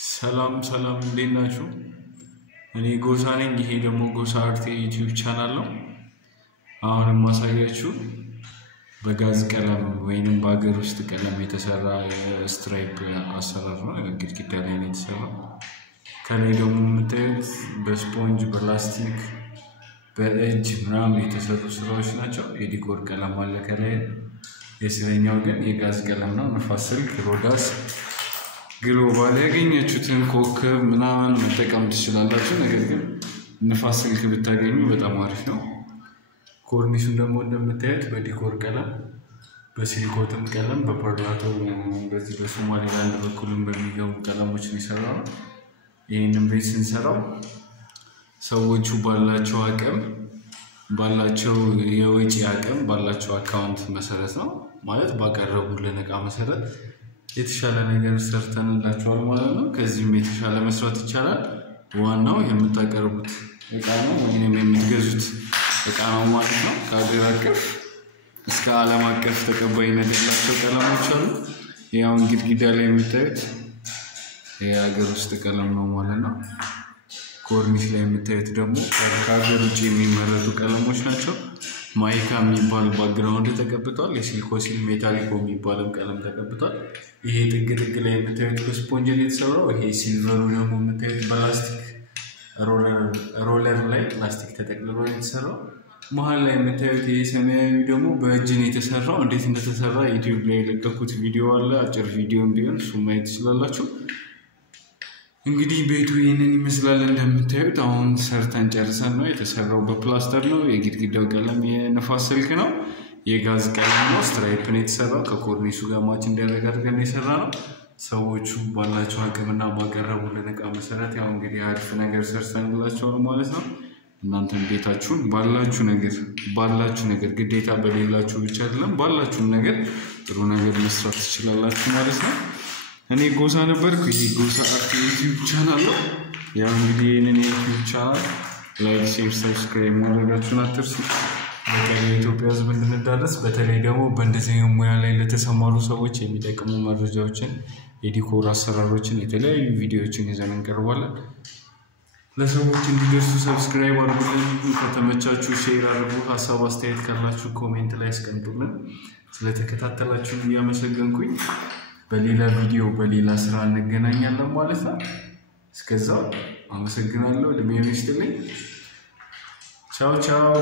ሰላም እንዴት ናችሁ? እኔ ጎሳ ነኝ። ይሄ ደግሞ ጎሳ አርት ዩቲዩብ ቻናል ነው። አሁን ማሳያችሁ በጋዝ ቀለም ወይንም በአገር ውስጥ ቀለም የተሰራ ስትራይፕ አሰራር ነው። ግድግዳ ላይ ነው የተሰራው። ከላይ ደግሞ የምታዩት በስፖንጅ በፕላስቲክ በእጅ ምናምን የተሰሩ ስራዎች ናቸው። የዲኮር ቀለም አለ ከላይ። የስለኛው ግን የጋዝ ቀለም ነው። ንፋስ ስልክ ሮዳስ ግሎባል ያገኛችሁትን ኮከብ ምናምን መጠቀም ትችላላችሁ። ነገር ግን ንፋስ ስልክ ብታገኙ በጣም አሪፍ ነው። ኮርኒሱን ደግሞ እንደምታዩት በዲኮር ቀለም በሲሊኮትም ቀለም በፐርላቶ በዚህ በሶማሊላንድ በኩልም በሚገቡ ቀለሞች ነው የሰራው። ይሄንን ቤት ስንሰራው ሰዎቹ ባላቸው አቅም ባላቸው የወጪ አቅም ባላቸው አካውንት መሰረት ነው ማለት ባቀረቡልን እቃ መሰረት የተሻለ ነገር ሰርተንላችኋል ማለት ነው። ከዚህም የተሻለ መስራት ይቻላል። ዋናው የምታቀርቡት እቃ ነው ወይንም የምትገዙት እቃ ነው ማለት ነው። ከአገር አቀፍ እስከ ዓለም አቀፍ ተቀባይነት ያላቸው ቀለሞች አሉ። ያው ግድግዳ ላይ የምታዩት የሀገር ውስጥ ቀለም ነው ማለት ነው። ኮርኒስ ላይ የምታዩት ደግሞ ከሀገር ውጭ የሚመረቱ ቀለሞች ናቸው። ማይካ የሚባል ባክግራውንድ ተቀብቷል። የሲሊኮሲል ሜታሊኮ የሚባል ቀለም ተቀብቷል። ይሄ ጥግ ላይ የምታዩት በስፖንጅ የተሰራው ይሄ ሲልቨሩ ደግሞ የምታዩት በፕላስቲክ ሮለር ላይ ፕላስቲክ ተጠቅልሎ የተሰራው። መሃል ላይ የምታዩት ይሄ ሰማያዊ ደግሞ በእጅ ነው የተሰራው። እንዴት እንደተሰራ ዩቲዩብ ላይ የለቀኩት ቪዲዮ አለ። አጭር ቪዲዮም ቢሆን እሱ ማየት ትችላላችሁ። እንግዲህ ቤቱ ይሄንን ይመስላል እንደምታዩት። አሁን ሰርተን ጨርሰን ነው። የተሰራው በፕላስተር ነው። የግድግዳው ቀለም የንፋስ ስልክ ነው። የጋዝ ቀለም ነው። ስትራይፕ ነው የተሰራው። ከኮርኒሱ ጋር ማች እንዲያደርግ አድርገን የሰራነው። ሰዎቹ ባላቸው አቅምና ባቀረቡልን እቃ መሰረት ያው እንግዲህ አሪፍ ነገር ሰርተንላቸዋል ማለት ነው። እናንተም ቤታችሁን ባላችሁ ነገር ግዴታ በሌላችሁ ብቻ አይደለም ባላችሁ ነገር ጥሩ ነገር መስራት ትችላላችሁ ማለት ነው። እኔ ጎሳ ነበርኩ። ይሄ ጎሳ አርት ዩቲዩብ ቻናል ነው። ያው እንግዲህ ይሄንን ዩቲዩብ ቻናል ላይክ፣ ሼር፣ ሰብስክራይብ ማድረጋችሁን አትርሱ። ለኢትዮጵያ ሕዝብ እንድንዳረስ በተለይ ደግሞ በእንደዚህ ሙያ ላይ ለተሰማሩ ሰዎች የሚጠቅሙ መረጃዎችን፣ የዲኮር አሰራሮችን፣ የተለያዩ ቪዲዮዎችን ይዘን እንቀርባለን። ለሰዎች እንዲደርሱ ሰብስክራይብ አድርጉልን። ከተመቻችሁ ሼር አድርጉ። ሀሳብ አስተያየት ካላችሁ ኮሜንት ላይ አስቀምጡልን። ስለተከታተላችሁ እያመሰገንኩኝ በሌላ ቪዲዮ በሌላ ስራ እንገናኛለን ማለት ነው። እስከዛው አመሰግናለሁ። እድሜ ይስጥልኝ። ቻው